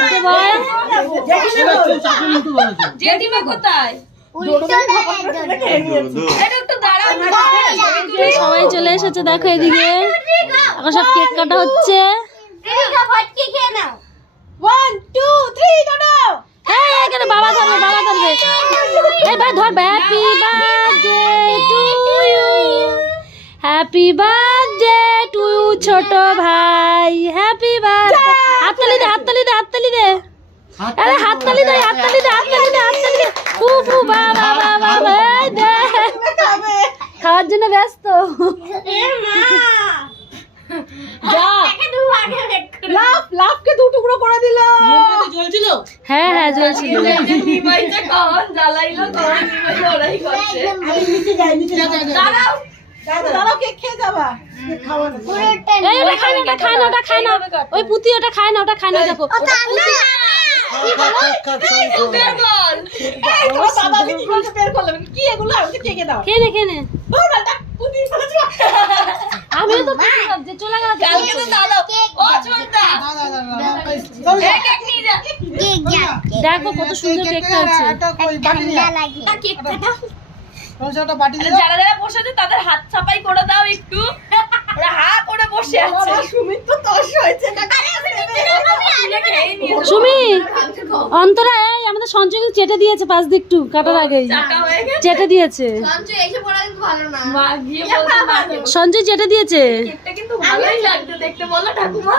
Birthday boy. জেঠিমা কোথায়? সবাই চলে এসেছে দেখো এদিকে, এখন সব কেক কাটা হচ্ছে। হ্যাঁ এখানে বাবা ধরবে, বাবা ধরবে, এই ভাই ধরবে। Happy birthday to you, happy birthday to ছোট ভাই, হ্যাপি বার্থডে। হাততালি দে, হাততালি দে, হাততালি দে, আরে হাততালি দে, হাততালি দে, হাততালি দে, হাততালি দে। ফুফু বাবা বাবা ভাই দে, খাওয়ার জন্য ব্যস্ত। হ্যাঁ হ্যাঁ জ্বলছিল। ওই পুঁতি ওটা খায় না, ওটা খায় না। দেখো খেয়ে নে, আমিও তো চলে গেল। দেখো কত সুন্দর কেকটা হচ্ছে। যারা যারা বসে আছে তাদের হাত ছাপাই করে দাও একটু, ওরা হা করে বসে আছে। সুমি, অন্তরা, এই আমাদের সঞ্চয় কিন্তু চেটে দিয়েছে পাঁচ দিক টু কাটার আগেই চেটে দিয়েছে। সঞ্জয় চেটে দিয়েছে। কিন্তু ভালোই লাগতো দেখতে, বলো ঠাকুমা।